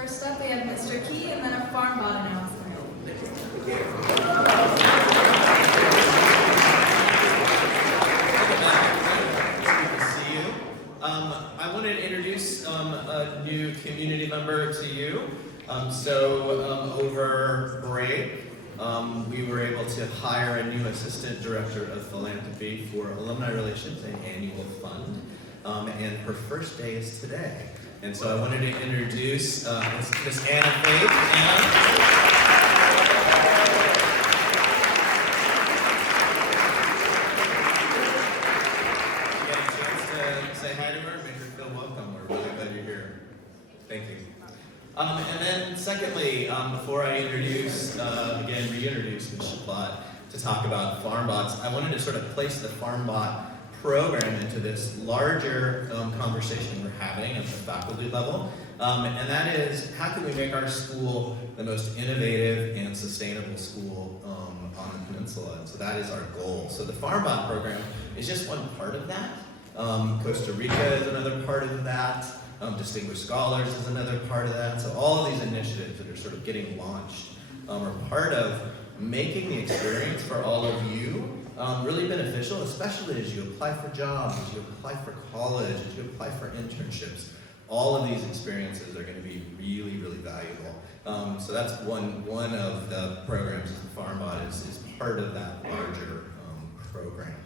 First up, we have Mr. Key and then a Farmbot announcement. I wanted to introduce a new community member to you. Over break, we were able to hire a new Assistant Director of Philanthropy for Alumni Relations and Annual Fund. And her first day is today. And so I wanted to introduce Miss Anna Faith. Anna. Say hi to her, make her feel welcome. We're really glad you're here. Thank you. And then secondly, before I reintroduce Ms. Shaplot to talk about Farmbots, I wanted to sort of place the Farmbot program into this larger conversation we're having at the faculty level. And that is, how can we make our school the most innovative and sustainable school on the peninsula? And so that is our goal. So the Farmbot program is just one part of that. Costa Rica is another part of that. Distinguished Scholars is another part of that. So all of these initiatives that are sort of getting launched are part of making the experience for all of you really beneficial, especially as you apply for jobs, as you apply for college, as you apply for internships. All of these experiences are going to be really, really valuable. So that's one of the programs that Farmbot is part of that larger program.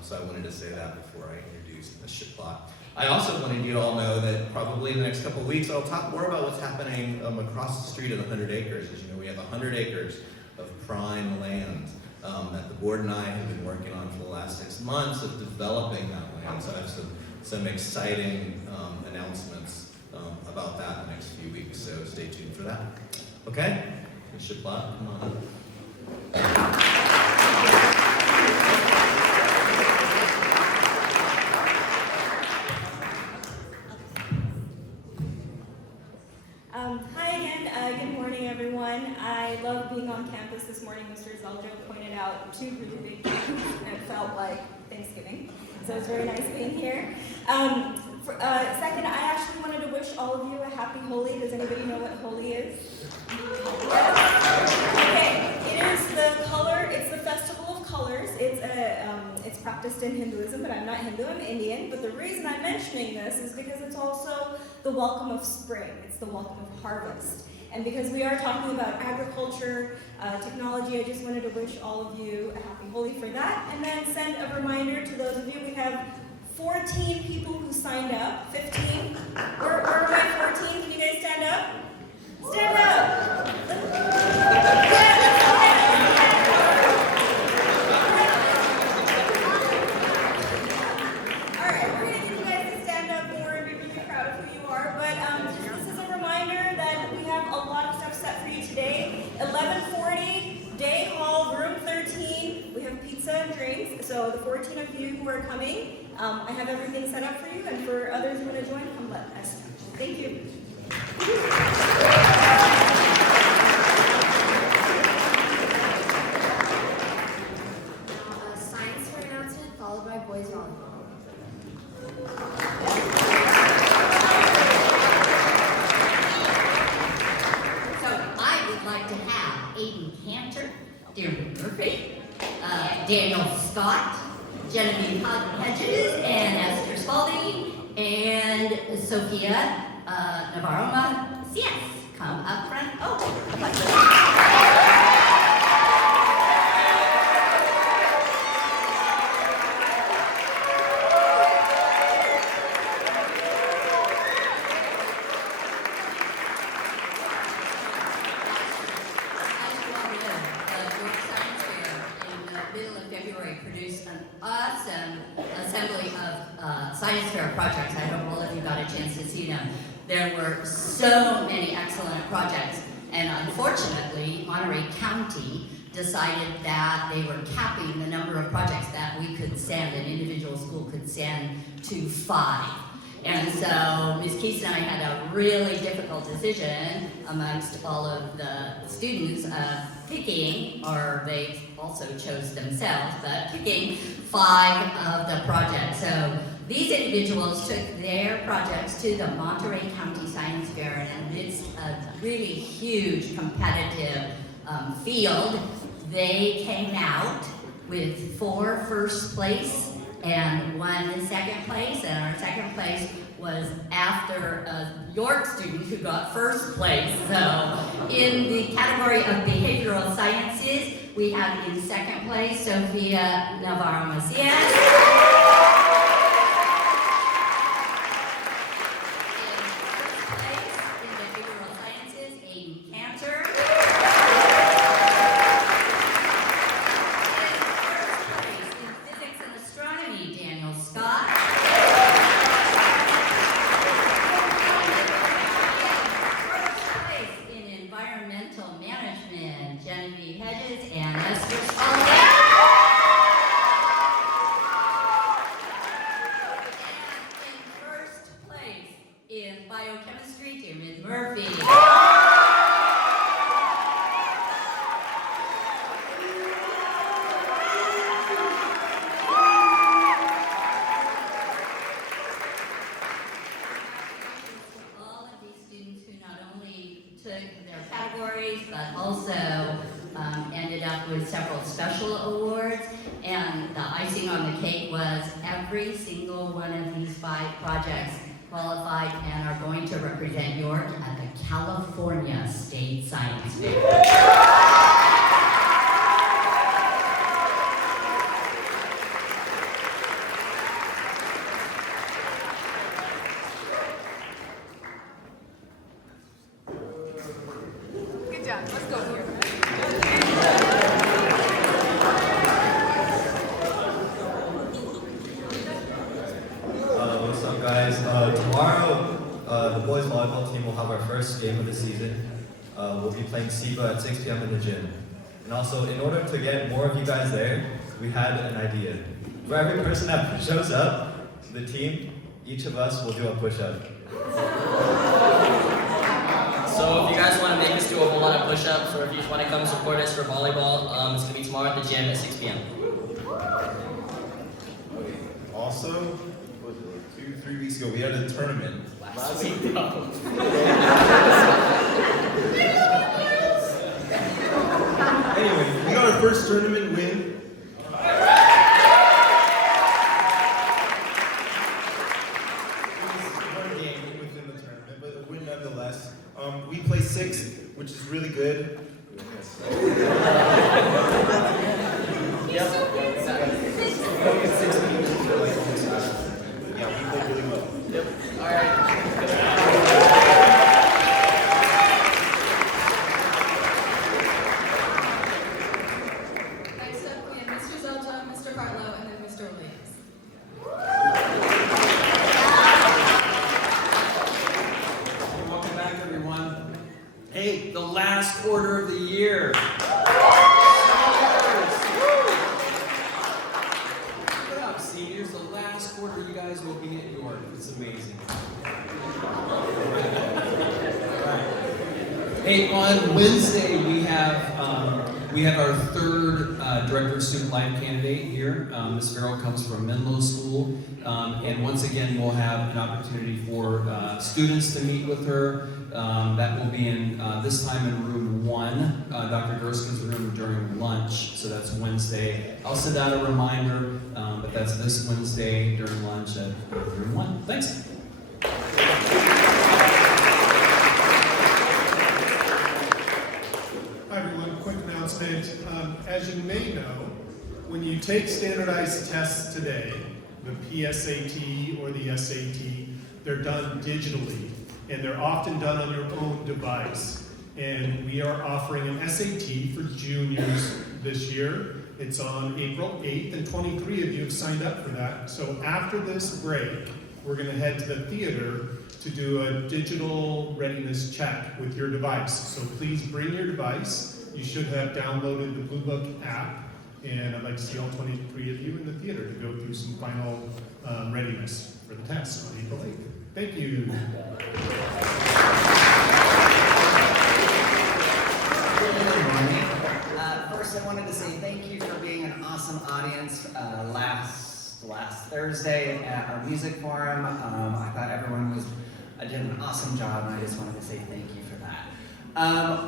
So I wanted to say that before I introduce Ms. Shaplot. I also wanted you to all know that probably in the next couple of weeks I'll talk more about what's happening across the street of the 100 acres. As you know, we have 100 acres of prime land that the board and I have been working on for the last 6 months of developing that land. So I have some exciting announcements about that in the next few weeks, so stay tuned for that. Okay? Ms. Shaplot, come on up. Hi again, good morning everyone. I love being on campus this morning. Mr. Zeljo pointed out 2 really big trees and it felt like Thanksgiving. So it's very nice being here. Second, I actually wanted to wish all of you a happy Holi. Does anybody know what Holi is? Yes? Okay, it is it's the festival of colors. It's practiced in Hinduism, but I'm not Hindu, I'm Indian. But the reason I'm mentioning this is because it's also the welcome of spring. It's the welcome of harvest. And because we are talking about agriculture, technology, I just wanted to wish all of you a happy Holi for that. And then send a reminder to those of you, we have 14 people who signed up, 15. Where are my 14? Can you guys stand up? Stand up! Alright, we're going to get you guys to stand up more and be really proud of who you are, but this is a reminder that we have a lot of stuff set for you today. 11:40, Day Hall, room 13. We have pizza and drinks, so the 14 of you who are coming, I have everything set up for you, and for others who want to join, come let us know. Thank you. Now, a science fair announcement followed by boys volleyball. So I would like to have Aiden Cantor, Darren Murphy, Daniel Scott, Genevieve Hedges, and Esther Spalding, and Sophia Navarro Macias. Come up front. Produced an awesome assembly of science fair projects. I hope all of you got a chance to see them. There were so many excellent projects, and unfortunately, Monterey County decided that they were capping the number of projects that we could send, an individual school could send, to 5. And so Ms. Keith and I had a really difficult decision amongst all of the students picking, or they also chose themselves, but picking 5 of the projects. So these individuals took their projects to the Monterey County Science Fair, and amidst a really huge competitive field. They came out with 4 first place and 1 second place, and our second place was after a York student who got first place. So in the category of behavioral sciences, we have in second place Sophia Navarro Macias. Ended up with several special awards, and the icing on the cake was every single one of these 5 projects qualified and are going to represent York at the California State Science Fair. Good job. Let's go here. What's up, guys? Tomorrow, the boys volleyball team will have our first game of the season. We'll be playing SIVA at 6 p.m. in the gym. And also, in order to get more of you guys there, we had an idea. For every person that shows up to the team, each of us will do a push-up. So if you guys want to make us do a whole lot of push-ups, or if you just want to come support us for volleyball, it's going to be tomorrow at the gym at 6 p.m. Also, 2-3 weeks ago, we had a tournament. Last week, bro. Anyway, we got our first tournament win. One game within the tournament, but a win nonetheless. We placed 6th, which is really good. Yeah, we played really well. Yep. All right. Next up, we have Mr. Zelta, Mr. Bartlow, and then Mr. Williams. Welcome back, everyone. Hey, the last quarter of the year. Look it up, seniors. The last quarter, you guys will be at York. It's amazing. Hey, on Wednesday we have our 3rd Director of Student Life candidate here. Ms. Farrell comes from Menlo School, and once again we'll have an opportunity for students to meet with her. That will be in this time in room 1, Dr. Gerska's room during lunch. So that's Wednesday. I'll send out a reminder, but that's this Wednesday during lunch at room 1. Thanks. Hi everyone, quick announcement. As you may know, when you take standardized tests today, the PSAT or the SAT, they're done digitally, and they're often done on your own device. And we are offering an SAT for juniors this year. It's on April 8th, and 23 of you have signed up for that. So after this break, we're gonna head to the theater to do a digital readiness check with your device. So please bring your device. You should have downloaded the Blue Book app, and I'd like to see all 23 of you in the theater to go through some final readiness for the test on April 8th. Thank you. Good morning. First, I wanted to say thank you for being an awesome audience last Thursday at our music forum. I thought everyone was did an awesome job, and I just wanted to say thank you for that.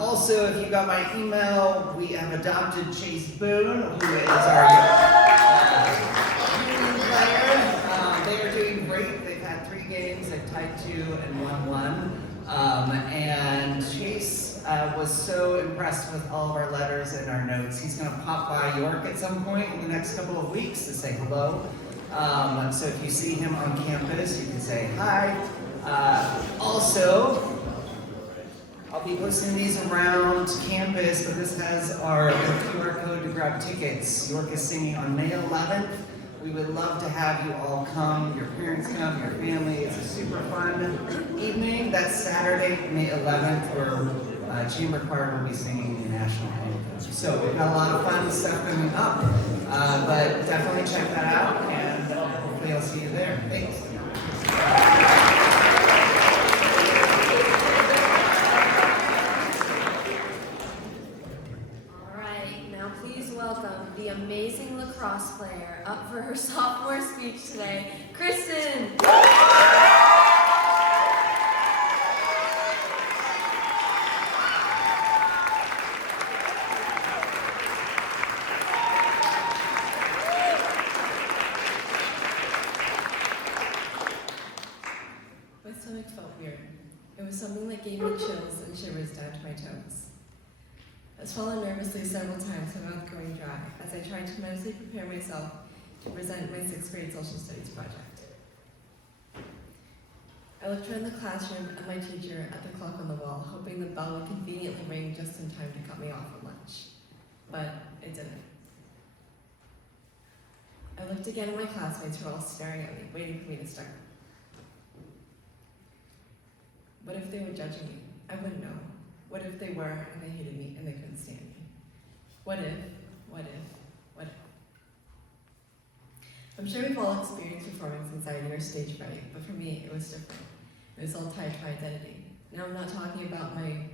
Also, if you got my email, we have adopted Chase Boone, who is our union player. They are doing great. They've had 3 games. They've tied 2 and won 1. And Chase was so impressed with all of our letters and our notes. He's going to pop by York at some point in the next couple of weeks to say hello. So if you see him on campus, you can say hi. Also, I'll be posting these around campus, but this has our QR code to grab tickets. York is singing on May 11th. We would love to have you all come, your parents come, your family. It's a super fun evening. That's Saturday, May 11th, where Chamber Choir will be singing the national anthem. So we've got a lot of fun stuff coming up, but definitely check that out, and hopefully I'll see you there. Thanks. Welcome the amazing lacrosse player up for her sophomore speech today, Kristin. My stomach felt weird. It was something that gave me chills and shivers down to my toes. I swallowed nervously several times, my mouth going dry, as I tried to mentally prepare myself to present my 6th grade social studies project. I looked around the classroom at my teacher at the clock on the wall, hoping the bell would conveniently ring just in time to cut me off at lunch. But it didn't. I looked again at my classmates who were all staring at me, waiting for me to start. What if they were judging me? I wouldn't know. What if they were and they hated me and they couldn't stand me? What if? I'm sure we've all experienced performance anxiety or stage fright, but for me, it was different. It was all tied to my identity. Now I'm not talking about my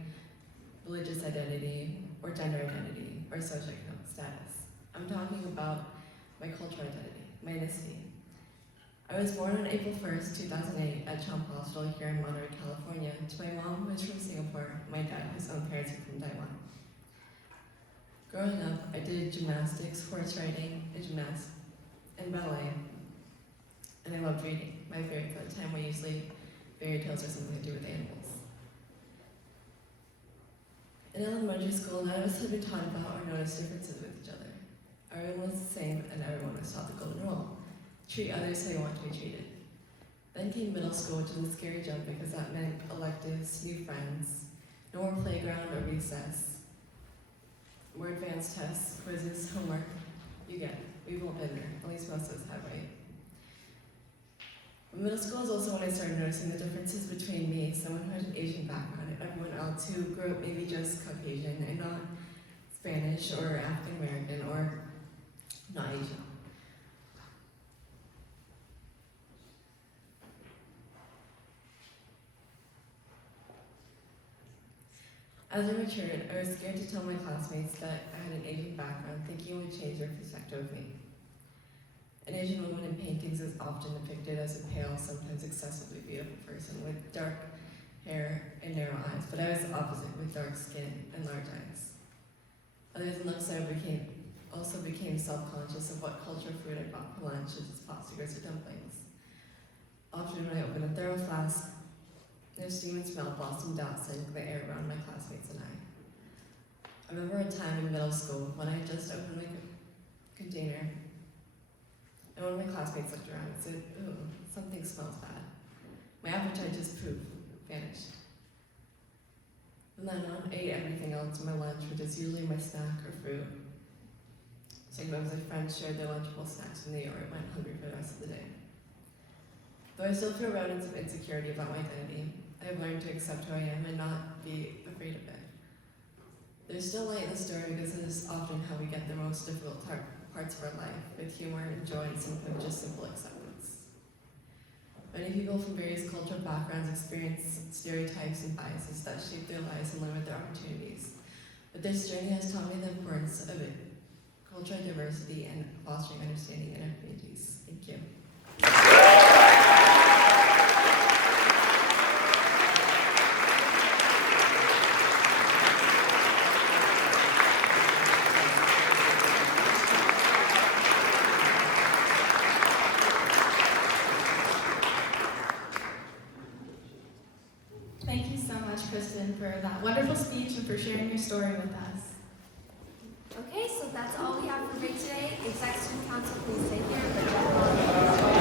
religious identity or gender identity or socioeconomic status. I'm talking about my cultural identity, my ethnicity. I was born on April 1st, 2008 at Chomp Hospital here in Monterey, California, to my mom who is from Singapore, my dad whose own parents are from Taiwan. Growing up, I did gymnastics, horse riding, and ballet, and I loved reading. My favorite at the time were usually fairy tales or something to do with animals. In elementary school, none of us had been taught about or noticed differences with each other. Everyone was the same, and everyone was taught the golden rule. Treat others how you want to be treated. Then came middle school, which was a scary jump because that meant electives, new friends, no more playground or recess, more advanced tests, quizzes, homework. You get it. We've all been there. At least most of us have, right? But middle school is also when I started noticing the differences between me, someone who had an Asian background, and everyone else who grew up maybe just Caucasian and not Spanish or African American or not Asian. As I matured, I was scared to tell my classmates that I had an Asian background, thinking it would change their perspective of me. An Asian woman in paintings is often depicted as a pale, sometimes excessively beautiful person with dark hair and narrow eyes, but I was the opposite, with dark skin and large eyes. Other than looks, I also became self-conscious of what culture food I bought for lunch, such as pasta or dumplings. Often when I opened a Thorough flask, their steam and smell blossomed outside the air around my classmates and I. I remember a time in middle school when I just opened my container, and one of my classmates looked around and said, "Ooh, something smells bad." My appetite just vanished. From then on, I ate everything else in my lunch, which is usually my snack or fruit. Sometimes my friends shared their lunchable snacks with me, or I went hungry for the rest of the day. Though I still feel remnants of insecurity about my identity, I have learned to accept who I am and not be afraid of it. There's still light in the story because it is often how we get the most difficult parts of our life, with humor and joy and sometimes just simple acceptance. Many people from various cultural backgrounds experience stereotypes and biases that shape their lives and limit their opportunities. But this journey has taught me the importance of it, cultural diversity and fostering understanding in our communities. Thank you. for that wonderful speech and for sharing your story with us. Okay, so that's all we have for break today. Exec Student Council, please stay here.